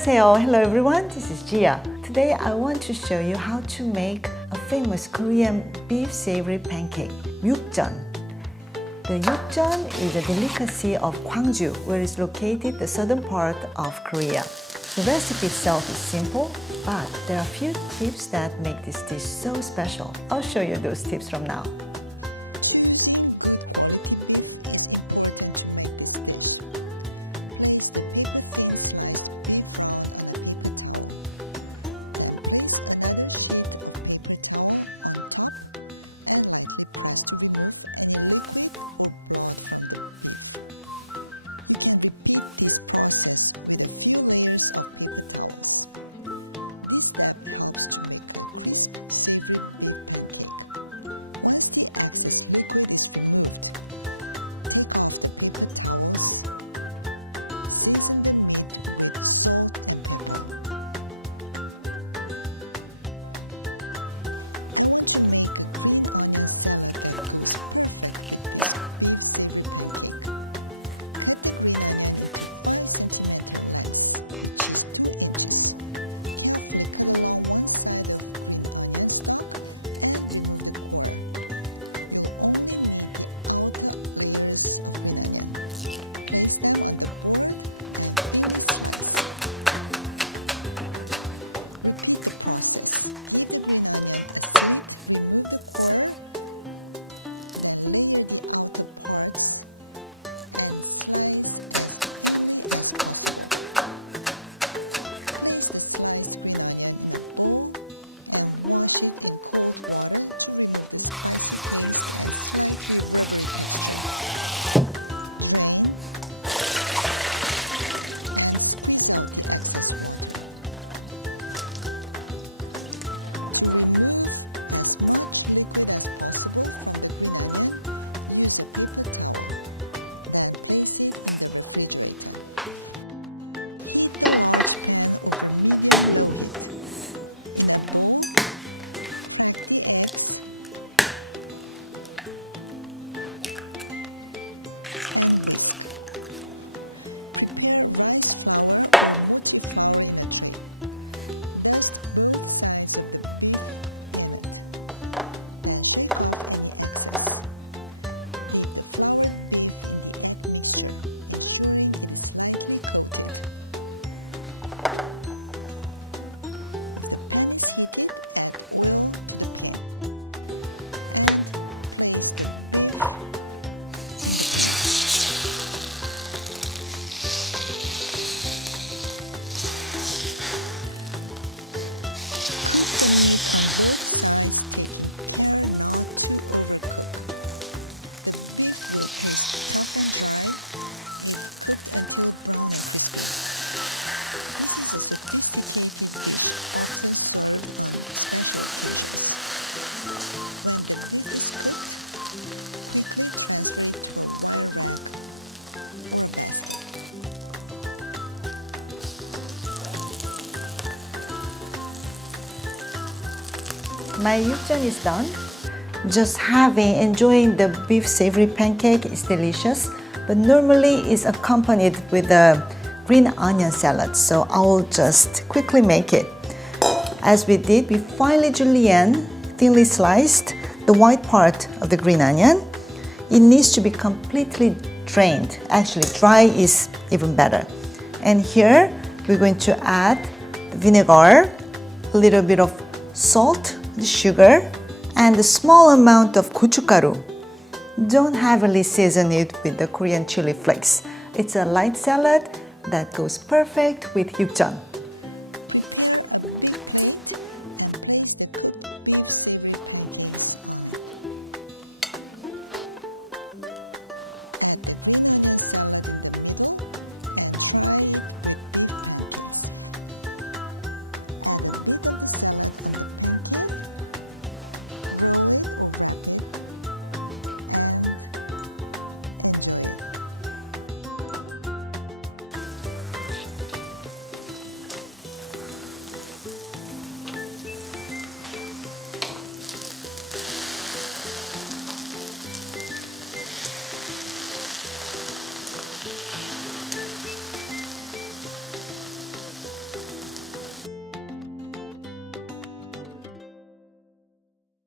안녕하세요. Hello everyone, this is Gia. Today I want to show you how to make a famous Korean beef savory pancake, jeon. The jeon is a delicacy of Gwangju, where it's located the southern part of Korea. The recipe itself is simple, but there are a few tips that make this dish so special. I'll show you those tips from now. My jeon is done. Just enjoying the beef savory pancake is delicious, but normally it's accompanied with a green onion salad, so I'll just quickly make it. As we did, we finely julienne, thinly sliced the white part of the green onion. It needs to be completely drained. Actually, dry is even better. And here, we're going to add vinegar, a little bit of salt, sugar, and a small amount of gochugaru. Don't heavily season it with the Korean chili flakes. It's a light salad that goes perfect with jeon.